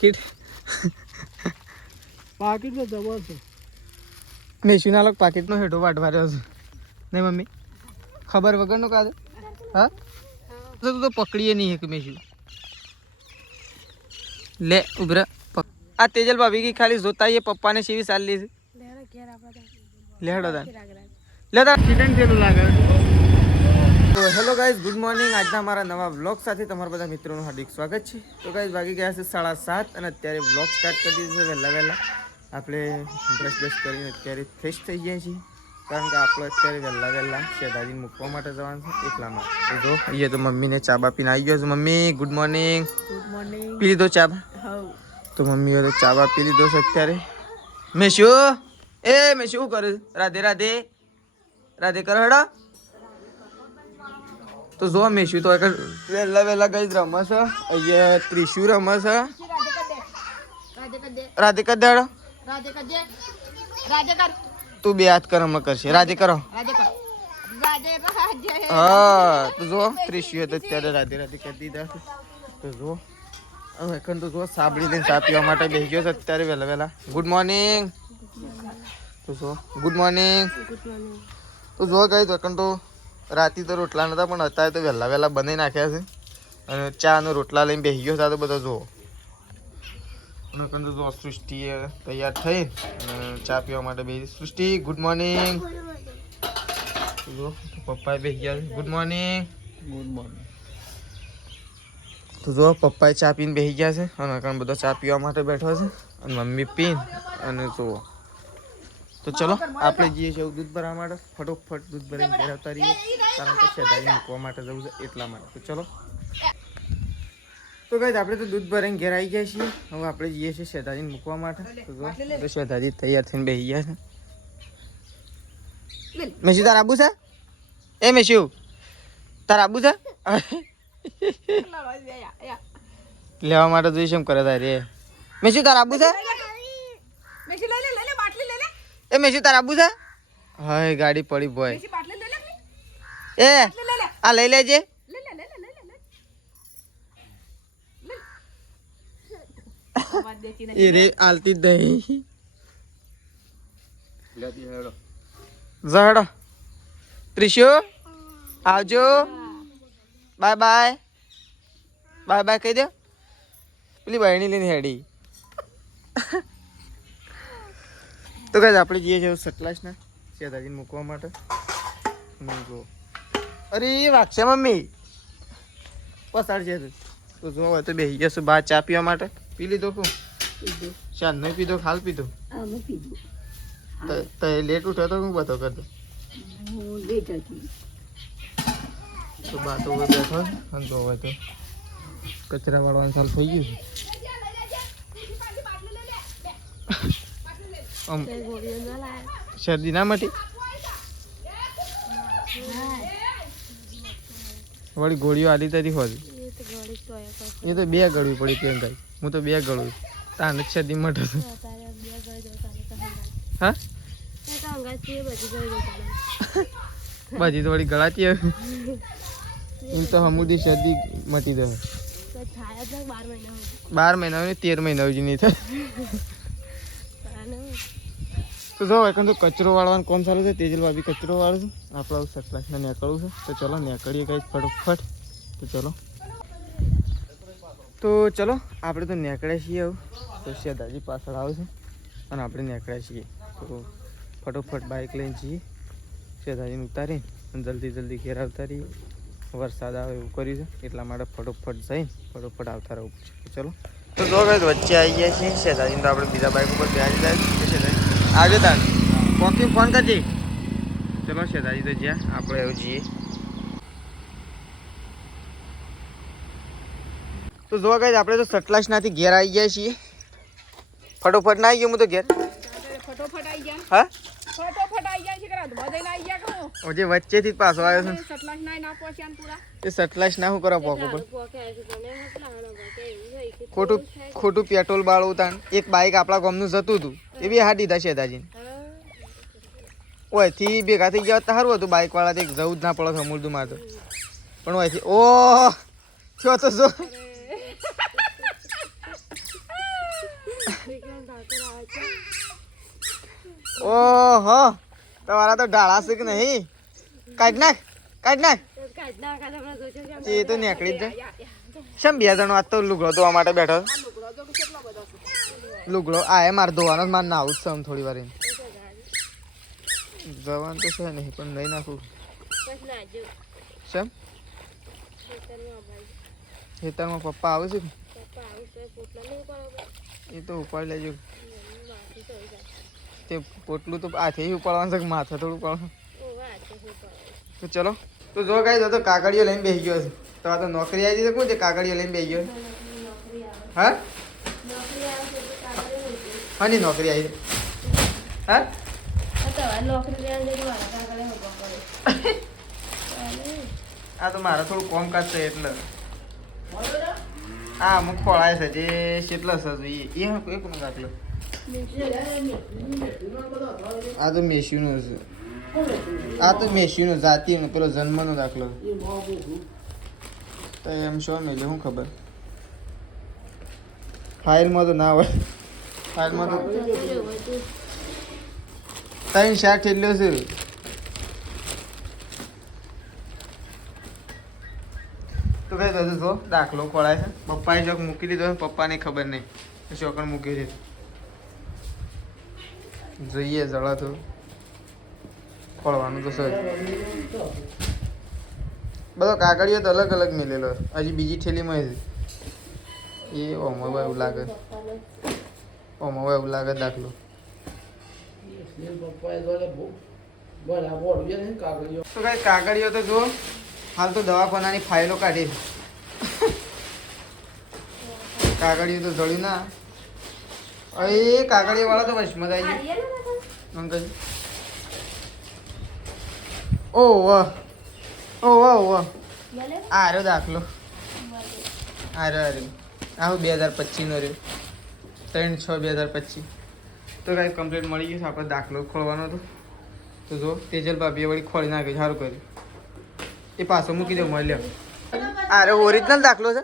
Kit પાકીટ તો જબર છે. મેશીના લોક પાકીટનો હેઠો વાટવા રહ્યો છે નહીં મમ્મી ખબર વગરનો કાઢે હા તો પકડીએ નહીં એક મેશી લે ઉભરા આ તેજલ ભાભી કી ખાલી જોતા એ પપ્પાને સીવી ચાલી છે લેડો દાન લેતા ચિકન પેલું લાગે. તો હેલો ગાઈઝ ગુડ મોર્નિંગ. આજના મારા નવા વ્લોગ સાથે તમારા બધા મિત્રોનું હાર્દિક સ્વાગત છે. તો ગાઈઝ વાગી ગયા છે 7:30 અને અત્યારે વ્લોગ સ્ટાર્ટ કરી દીધું છે વહેલા આપણે બ્રશ કરીને અત્યારે ફ્રેશ થઈ ગયા છીએ કારણ કે આપણે અત્યારે વહેલા શેઠાજીને મૂકવા માટે જવાનું છે એટલા માટે. જો અહીંયા તો મમ્મીને ચા બા પીને આવી ગયો છે. Mummy good morning. પી લીધો ચા બા? તો મમ્મીએ તો ચા બા પી લીધો છે અત્યારે. મેં શું કરું? રાધે રાધે રાધે કરો હેડો. તો જો મેશું તો વહેલા ગઈ રમે છે. અહીંયા ત્રિશુ રમે છે. રાધે કર દેડો. તું બે હાથ કર હમણાં કરશે. રાધે કરો. હા તો જો ત્રિશુ તો અત્યારે રાધે રાધે કરી દીધા છે. તો જો હવે તો જો સાબડી લઈને ચા પીવા માટે બેસી ગયો છે અત્યારે વહેલા. Good morning. તો જો ગુડ મોર્નિંગ. તો જો ગઈ તો રાતે તો રોટલા નતા પણ અત્યારે તો વહેલા બનાવી નાખ્યા છે અને ચા અને રોટલા લઈને બેસી ગયો હતા. તો બધો જુઓ અને જો સૃષ્ટિ તૈયાર થઈ અને ચા પીવા માટે બેસી. સૃષ્ટિ ગુડ મોર્નિંગ. જો પપ્પાએ બેસી ગયા છે. Good morning. Good morning. તો જો પપ્પાએ ચા પીને બેસી ગયા છે અને બધો ચા પીવા માટે બેઠો છે અને મમ્મી પીને અને જુઓ. તો ચલો આપણે જઈએ છીએ દૂધ ભરવા માટે. ફટોફટ દૂધ ભરીને ઘરે આવતા રહીએ કારણ કે શેઠાજી મૂકવા માટે જવું છે એટલા માટે. તો ચલો તો ગાઈઝ આપણે તો દૂધ ભરીને ઘેર આવી ગયા છીએ. હવે આપણે જઈએ છીએ શેઠાજીને મૂકવા માટે. તો શેઠાજી તૈયાર થઈને બેસી ગયા છે. મેશુ તાર આબુ છે? એ મેશુ તાર આબુ છે? લેવા માટે જોઈશ એમ કરે તારે. મેશુ તાર આબુ છે? એ મેશુ તાર આબુ છે? હા ગાડી પડી બોય. એ આ લઈ લેજે. એ રે આલતી દહીં ઝડો. ત્રિશુ આવજો. Bye bye. બાય બાય કહી દો. પેલી બહેણી લઈને હેડી. તો ગાઈઝ આપણે જઈએ છીએ સટલાસના શેઠાજીને મૂકવા માટે. જો અરે વાગશે મમ્મી પસાડ છે. તો જો હવે તો બેસી જશું બહાર ચા પીવા માટે. પી લીધો શું? ચાલ નહીં પીધો હાલ પીધો. તો લેટ ઉઠ્યો તો હું બધો કરતો તો બાતો બેઠો અને જો હવે તો કચરા વાળવાનું ચાલુ થઈ ગયું છે. શરદી ના મટી વળી ગોળીઓ આલી હતી હોતી એ તો બે ગળવી પડી ત્યાં. હું તો બે ગળું તાન શરદી મટો હતો. હા બાજી તો વળી ગળાતી એમ તો હમુદી શરદી મટી દે. 12 મહિના 13 મહિના સુધી નહીં થાય. તો જો એકન તો કચરો વાળવાનું કોમ ચાલુ છે. તેજલ ભાભી કચરો વાળું છું. આપણે સટલાસને નીકળવું છે. તો ચલો નીકળીએ કઈ ફટોફટ. તો ચલો આપણે તો નીકળ્યા છીએ. હવે તો શેઠાજી પાછળ આવે છે અને આપણે નીકળ્યા છીએ. તો ફટોફટ બાઇક લઈને જઈએ શેઠાજીને ઉતારીને અને જલ્દી ઘેર આવતા રહીએ. વરસાદ આવે એવું કર્યું છે એટલા માટે ફટોફટ જઈને ફટોફટ આવતા રહેવું છે. ચલો તો જો વચ્ચે આવી ગયા છીએ શેઠાજીને. તો આપણે બીજા બાઇક ઉપર બેસી જાય શેઠાજી આવજો તાર કોકી ફોન કરજે. ચલો શેઠાજી તો જ્યાં આપણે એવું જઈએ. તો જોવા ગઈ આપણે તો સટલાસનાથી ઘેર આવી ગયા છીએ. ફટોફટ ના આવી ગયો હું તો ઘેર. ફટોફટ આવી ગયા. હા ફટોફટ આવી ગયા છે કે રાત બધાઈ આવી ગયા કહો. ઓજે વચ્ચેથી પાછો આવ્યો છે. સટલાસ ના પહોંચ્યા પૂરા. એ સટલાસ ના શું કરવા પોકો પર ખોટું પેટ્રોલ બાળવું તાણ. એક બાઈક આપણા ગામનું જતું હતું એ બી હાથ દીધા શેઠાજીને. ઓયથી ભેગા થઈ ગયા સારું હતું. બાઈક વાળા જવું જ ના પડે સમુદ્ર માં તો પણ ઓયથી ઓ થયો તો જો ઓહો તમારા તો ઢાળા છે કે નહીં કાઢ નાખ એ તો નીકળી જ જાય શેમ બે જણો આજ તો લુગડો ધોવા માટે બેઠો લુગડો આ એ મારે ધોવાનો જ મારે નાવું જ છે આમ થોડી વાર જવાનું તો છે નહીં પણ નહીં નાખું શેમ ખેતરમાં પપ્પા આવે છે એ તો ઉપાડ લેજો તે પોટલું તો હાથે ઉપાડવાનું છે કે માથે થોડું ઉપાડવાનું તો ચલો તો જો ગાઈ તો કાગળીઓ લઈને બેસી ગયો છે તો આ તો નોકરી આવી છે કોણ છે કાગળીઓ લઈને બેસી ગયો હા હાની નોકરી આવી હા આ તો મારે થોડું કોમકાજ છે એટલે હા અમુક ખોળાય છે જે કેટલા છે એ એક દાખલો આ તો મેસીનો છે આ તો મેસીનો જાતિનો પેલો જન્મનો દાખલો તો એમ શું મેલે શું ખબર ફાઇલમાં તો ના હોય ફાઇલમાં તો 3 શાક ઠેલ્યો છે તો ભાઈ બધું જો દાખલો ખોળાય છે પપ્પાએ ચોક મૂકી દીધો પપ્પાને ખબર નહીં ચોકડ મૂક્યો છે જોઈએ જળા તો ખોળવાનું તો સર બધો કાગળિયો તો અલગ અલગ મિલેલો હજી બીજી થેલીમાં છે એ ઓમાં એવું લાગે દાખલો તો કઈ કાગળિયો તો જુઓ હાલ તો દવાખાનાની ફાઇલો કાઢી કાગળિયું તો જળ્યું ના એ કાગળિયા વાળા તો બસ મજા આવી ગઈ અંકલ ઓ વાહ આ રહ્યો દાખલો આ રહ્યો આવું 2025 નો રહ્યો 3/6/2025 તો કાંઈ કમ્પ્લીટ મળી ગયું આપણે દાખલો ખોલવાનો હતો તો જો તેજલ ભાભીએ વળી ખોલી નાખ્યું સારું કર્યું એ પાછો મૂકી દો મળી લ્યો અરે ઓરિજિનલ દાખલો છે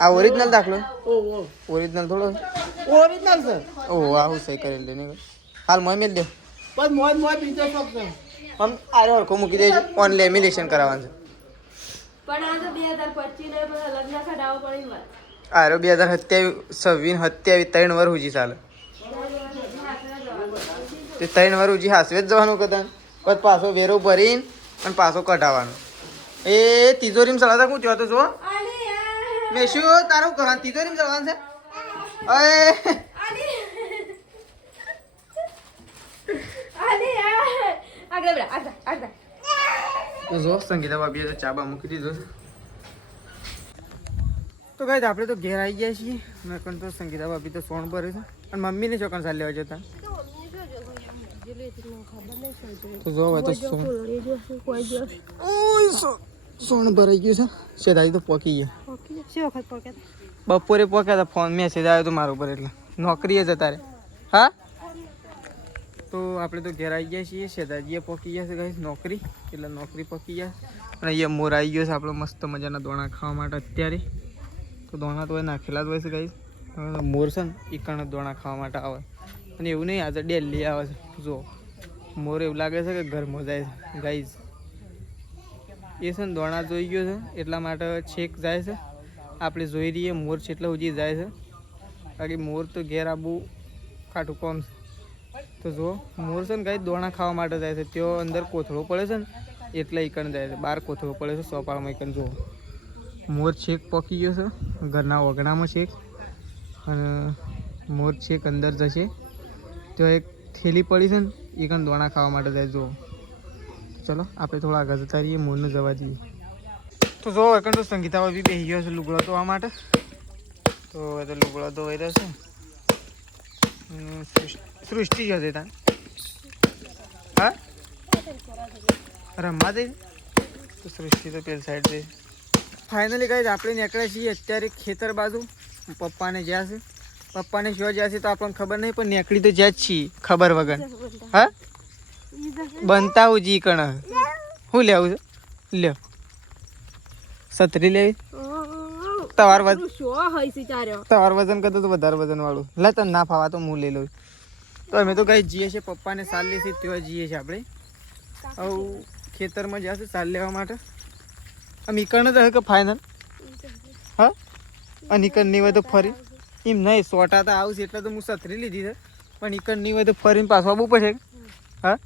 આ ઓરિજિનલ દાખલો ઓરિજિનલ થોડો ઓરિજિનલ છે ઓહ આવું સહી કરી લે ને હાલ મોય મેલ દે પણ મોય બીજો શોખ છે આમ આરે હરખો મૂકી દેજો ઓન લેમિનેશન કરાવવાનું છે પણ આ તો 2025 ને પણ લગ્ન કઢાવવો પડી વાત આરે 2027 3 વાર હુજી ચાલે તે 3 વાર હુજી હાસવે જ જવાનું કદાચ પછી પાછો વેરો ભરીને અને પાછો કઢાવવાનો એ તિજોરીમાં ચલાવતા હું જોતો જો મેં શું તારું કરવાનું તિજોરીમાં ચલાવવાનું છે અરે તો જો સંગીતા ભાભીએ તો ચાબા મૂકી દીધો તો ગાઈસ આપણે તો ઘેર આવી ગયા છીએ મેં પણ તો સંગીતા ભાભી તો સોણ ભરે છે અને મમ્મીને ચોકન ચાલ લેવા જતા તો જો હવે તો સોણ ભરાઈ ગયું છે સેદાઈ તો પોકી ગયા બપોરે પોક્યા હતા ફોન મેસેજ આવ્યો તો મારા ઉપર એટલે નોકરીએ જતા રે હા તો આપણે તો ઘેર આવી ગયા છીએ સેદાજીએ પોકી ગયા છે ગાઈસ નોકરી એટલે નોકરી પોકી ગયા અને અહીંયા મોર આવી ગયો છે આપણો મસ્ત મજાના દોણા ખાવા માટે અત્યારે તો દોણા તો એ નાખેલા જ હોય છે ગાઈસ મોર છે ને એ કણ દોણા ખાવા માટે આવે અને એવું નહીં આજે ડેલી આવે છે જો મોર એવું લાગે છે કે ઘરમાં જાય છે ગાઈસ એ છે ને દોણા જોઈ ગયો છે એટલા માટે છેક જાય છે આપણે જોઈ રહીએ મોર છેટલા સુધી જાય છે બાકી મોર તો ઘેર આવવું કાઠું કોમ છે તો જો મોર છે ને ગાઈ દોણા ખાવા માટે જાય છે તેઓ અંદર કોથળો પડે છે ને એટલે ઈકણ જાય છે બહાર કોથળો પડે છે સોપાળમાં ઈકણ જુઓ મોર છેક પોકી ગયો છે ઘરના ઓગણામાં છેક અને મોર છેક અંદર જશે તો એક થેલી પડી છે ને એ કણ દોણા ખાવા માટે જાય જુઓ ચલો આપણે થોડા આગળ જતા રહીએ મોરને જવા દઈએ તો જો એકણ તો સંગીતા ભાભી બેસી ગયો છે લુગડો ધોવા માટે તો એ તો લુગડો ધોવાઈ રહેશે સૃષ્ટિ જશે ત્યાં હા રમવા દે તો સૃષ્ટિ તો પેલી સાઈડ દે ફાઇનલી ગાઈસ આપણે નીકળ્યા છીએ અત્યારે ખેતર બાજુ પપ્પાને જ્યાં છે પપ્પાને શું જ્યાં છે તો આપણને ખબર નહીં પણ નીકળી તો જ્યાં જ છીએ ખબર વગર હા બનતા હું જી કણ શું લેવું છે લ્યો છત્રી લેવી તમાર તું શો હોય છે ચાર્યો તમાર વજન કરતો તો વધારે વજન વાળું લે તને ના ફાવા તો હું લઈ લઉં તો અમે તો કઈ જઈએ છીએ પપ્પાને સાલ લેસી ત્યાં જઈએ છીએ આપણે હવે ખેતરમાં જશે સાલ લેવા માટે આમ ઈકણ જ હશે કે ફાઇનલ હા અને ઈકણ નહીં હોય તો ફરી એમ નહીં સોટા તો આવશે એટલે તો હું સથરી લીધી છે પણ ઈકણ નહીં હોય તો ફરીને પાછું આવવું પડશે હા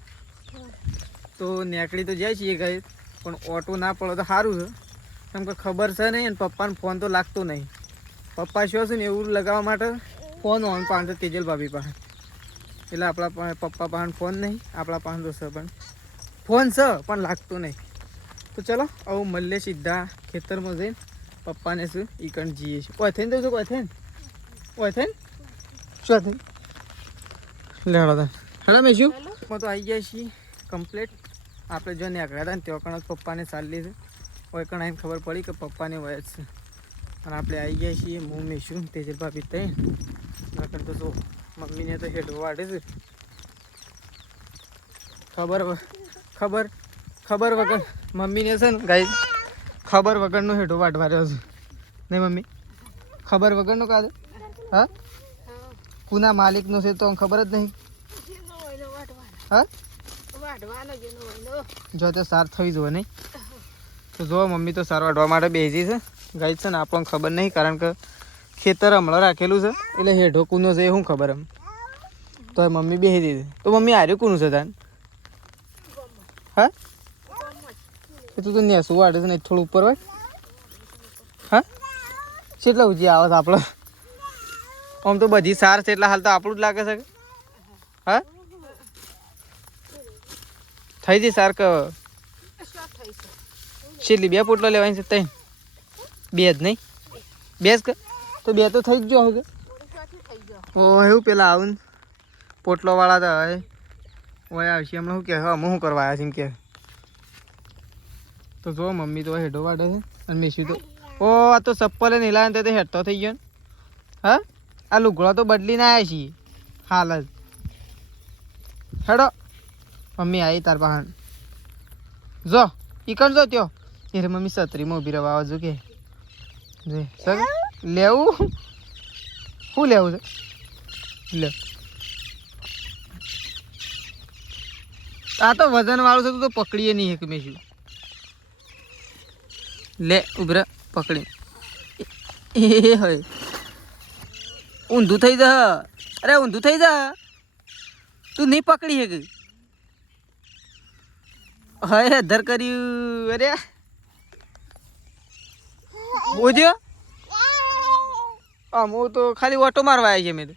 તો નેકડી તો જાય છીએ ગઈ પણ ઓટો ના પડે તો સારું છે કેમ કે ખબર છે નહીં અને પપ્પાને ફોન તો લાગતો નહીં પપ્પા શું છે ને એવું લગાવવા માટે ફોન ઓન પાસે તેજલ ભાભી પાસે એટલે આપણા પપ્પા પાસે ફોન નહીં આપણા પાસે તો છે પણ ફોન છે પણ લાગતો નહીં તો ચલો આવું મળીએ સીધા ખેતરમાં જઈને પપ્પાને શું ઈકણ જઈએ છીએ કોઈ થઈને જવું કોઈ થઈને શું થઈને લેડો તા હેલો મેં શું તો આવી ગયા છીએ કમ્પ્લીટ આપણે જો નીકળ્યા હતા ને ત્યાં કણ પપ્પાને ચાલી છે કોઈ કણ આવીને ખબર પડી કે પપ્પાને વય જ છે અને આપણે આવી ગયા છીએ હું મેશું તેજલ ભાભી તઈ નકર તો જો મમ્મીને તો હેઠ વાડે છે ખબર વગર મમ્મીને છે ને ગાઈ ખબર વગરનો હેઠો વાટવા રહ્યો છે નહીં મમ્મી ખબર વગરનો કાદે હા કુના માલિકનો છે તો ખબર જ નહીં હા જો તો સાર થઈ જવો નહીં તો જો મમ્મી તો સાર વાટવા માટે બેસી છે ગાઈ છે ને આપણને ખબર નહીં કારણ કે ખેતર હમણાં રાખેલું છે એટલે હેઠો કુનો છે એ શું ખબર એમ તો મમ્મી બેસી દીધી તો મમ્મી આર્યું કુનું છે તાન હા એ તું તો નેસું વાટે છે ને થોડું ઉપર વાટ હા કેટલા ઉજી આવે છે આપણે આમ તો બધી સાર છે એટલે હાલ તો આપણું જ લાગે છે કે હા થઈ જઈ સાર કે છેલ્લી 2 પોટલો લેવાની છે તઈ 2 જ નહીં 2 જ કે તો 2 તો થઈ જ ગયો હવે ઓ એવું પેલા આવું પોટલો વાળા તો હવે ઓય આવશે હમણાં શું કે અમે શું કરવા આવ્યા છે એમ કે તો જો મમ્મી તો હેઠો વાડે છે અને મેસી તો ઓ આ તો ચપ્પલે નહીં લાવે તો હેઠતો થઈ ગયો ને હા આ લુગડો તો બદલીને આવ્યા છીએ હાલ જ હેડો મમ્મી આવી તાર પાસે જો ઈકણ જો ત્યો એ મમ્મી છત્રીમાં ઊભી રહેવા આવજો કે સર લેવું શું લેવું છે લે આ તો વજન વાળું છે તો પકડીએ નહીં એક મેં શું લે ઉભરા પકડી એ હોય ઊંધું થઈ જા અરે ઊંધું થઈ જા તું નહીં પકડી હે હે ધર કર્યું અરે બોધ્યો આમ હું તો ખાલી ઓટો મારવા આવી છે મેં તો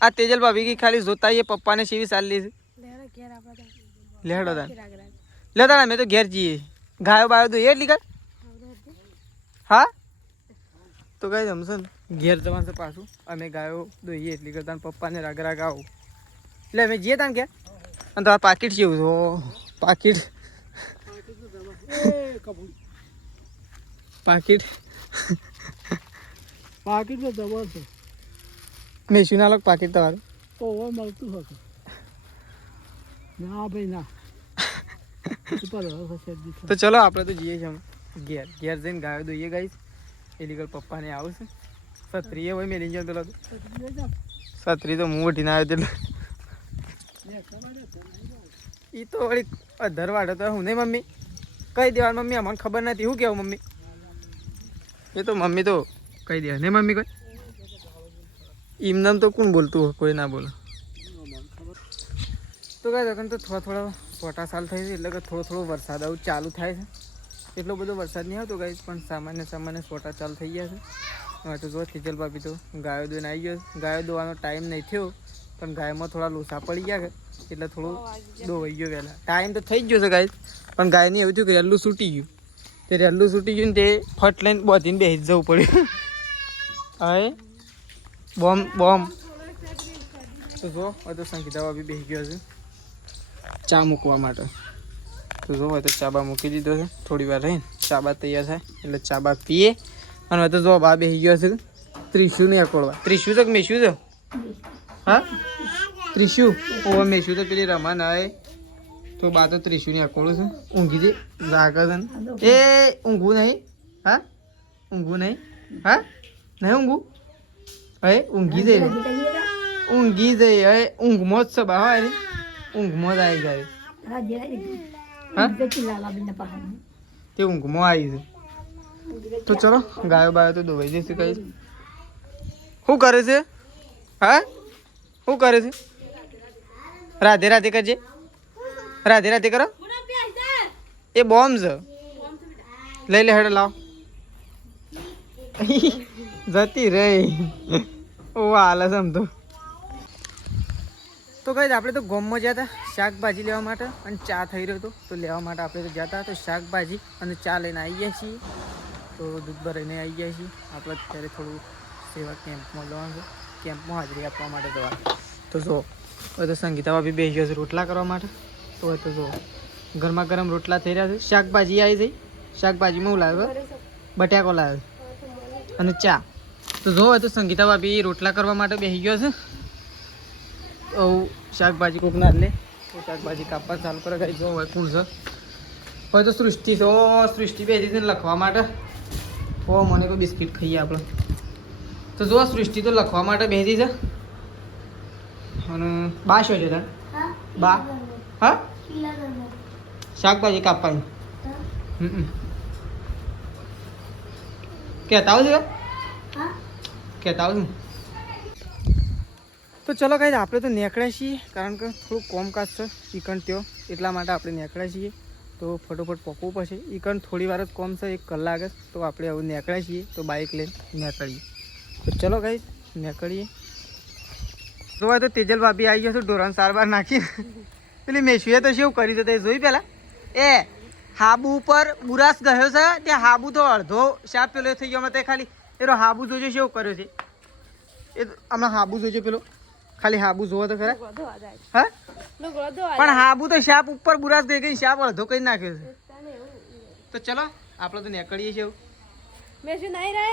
આ તેજલ ભાભી કી ખાલી જોતા એ પપ્પાને સીવી ચાલી છે લેડો તા લે તારા મેં તો ઘેર જઈએ ગાયો બાયો તો એટલી કર હા તો કઈ જમશે ને ઘેર જવાનું છે પાછું અમે ગાયો દોઈએ એટલી કરતા પપ્પાને રાગ રાગ આવો એટલે અમે જઈએ તાને ક્યાં અને તમારે પાકીટ જેવું છો પાકીટ પાકીટ પાકીટ તો જબર છે મેં શું ના લોક પાકીટ તમારું ઓવર મળતું હશે ના ભાઈ ના તો ચલો આપણે તો જઈએ છીએ ઘેર ઘેર જઈને ગાયો દોઈએ ગાઈશ એલીગલ પપ્પાને આવશે છત્રીએ હોય મેલી જાય પેલા તો છત્રી તો હું ઉઠીને આવ્યો એટલે એ તો વળી અધર વાટે તો હું નહીં મમ્મી કહી દેવાનું મમ્મી અમને ખબર નથી શું કહેવું મમ્મી એ તો મમ્મી તો કહી દે નહીં મમ્મી કોઈ એમનામ તો કોણ બોલતું હોય કોઈ ના બોલે તો કઈ દખન તો થોડા છોટા સાલ થઈ છે એટલે કે થોડો વરસાદ આવું ચાલુ થાય છે એટલો બધો વરસાદ નહીં આવતો ગાઈસ પણ સામાન્ય છોટા ચાલુ થઈ ગયા છે હવે તો જો ખીચલ ભાભી તો ગાયો દોઈને આવી ગયો ગાયો દોવાનો ટાઈમ નહીં થયો પણ ગાયમાં થોડા લૂસા પડી ગયા એટલે થોડું દોવાઈ ગયો વહેલા ટાઈમ તો થઈ જ ગયો છે ગાઈસ પણ ગાયને એવું થયું કે રેલ્લું છૂટી ગયું તે રેલ્લું છૂટી ગયું ને તે ફટ લઈને બોધીને બેસી જ જવું પડ્યું હવે બોમ્બ તો જો હવે તો સંગીતા ભાભી બેસી ગયો છે ચા મૂકવા માટે તો જો હવે તો ચાબા મૂકી દીધો છે થોડી વાર રહીને ચાબા તૈયાર થાય એટલે ચાબા પીએ અને હવે તો જો બા બેસી ગયો છે ત્રિશુ ને અકોળવા ત્રિશુ તો મેશું છે હા ત્રિશુ ઓ મેશું તો પેલી રમા ના તો બા તો ત્રિશુ ને અકોળું છે ઊંઘી દે જાગે છે એ ઊંઘવું નહીં હા ઊંઘું નહીં હા નહીં ઊંઘું હવે ઊંઘી જઈ ઊંઘી જઈ હવે ઊંઘમાં જ છે બા રે ઊંઘમાં જ આવી જાય હા તે ઊંઘમાં આવી છે તો ચલો ગાયો બાયો તો દોવાઈ જશે કઈ શું કરે છે હા શું કરે છે રાધે રાધે કરજે રાધે રાધે કરો એ બોમ્બ છે લઈ લે હેડ લાવ જતી રે ઓ હાલ છે આમ તો કઈ આપણે તો ગોમમાં ગયા હતા શાકભાજી લેવા માટે અને ચા થઈ રહ્યો હતો તો લેવા માટે આપણે તો ગયા હતા તો શાકભાજી અને ચા લઈને આવી ગયા છીએ તો દૂધ ભરાઈને આવી ગયા છીએ આપણે અત્યારે થોડું સેવા કેમ્પમાં જવાનું છે કેમ્પમાં હાજરી આપવા માટે જવાનું તો જો હવે તો સંગીતા ભાભી બેસી ગયો છે રોટલા કરવા માટે તો હવે તો જો ગરમા ગરમ રોટલા થઈ રહ્યા છે શાકભાજી આવી જઈ શાકભાજીમાં હું લાવ્યો બટાકો લાવ્યો અને ચા તો જો હવે તો સંગીતા ભાભી રોટલા કરવા માટે બેસી ગયો છે શાકભાજી કોક ના લે તો શાકભાજી કાપવા ચાલુ કરે કઈ જો હવે કોણ છે હવે તો સૃષ્ટિ બેસી છે લખવા માટે ઓ મને કોઈ બિસ્કિટ ખાઈએ આપણે તો જો સૃષ્ટિ તો લખવા માટે બેસી છે અને બા શું છે તાર બા હા શાકભાજી કાપવાની કહેતા આવું છે કહેતા આવું તો ચલો કાંઈ આપણે તો નીકળ્યા છીએ કારણ કે થોડું કોમકાજ છે ચિકન ત્યો એટલા માટે આપણે નીકળ્યા છીએ તો ફટોફટ પકવું પડશે ચિકન થોડી વાર જ કોમ છે 1 કલાક જ તો આપણે હવે નીકળ્યા છીએ તો બાઇક લઈને નીકળીએ તો ચલો કાંઈ નીકળીએ તો તો તેજલ ભાભી આવી ગયો તો ઢોરણ સારવાર નાખી પેલી મેશુએ તો શું કર્યું તો તે જોઈ પહેલાં એ હાબુ ઉપર બુરાસ ગયો છે ત્યાં હાબુ તો અડધો શાપ પેલો થઈ ગયો તે ખાલી એનો હાબુ જોજો શું કર્યો છે એ હમણાં હાબુ જોજો પેલો ખાલી હાબુ જોવો તો ખરા હા પણ હાબુ તો શાપ ઉપર બુરાસ ગઈ ગઈ શાપ અડધો કઈ નાખ્યો છે તો ચલો આપણે તો નીકળીએ છીએ મેં શું નહીં રહે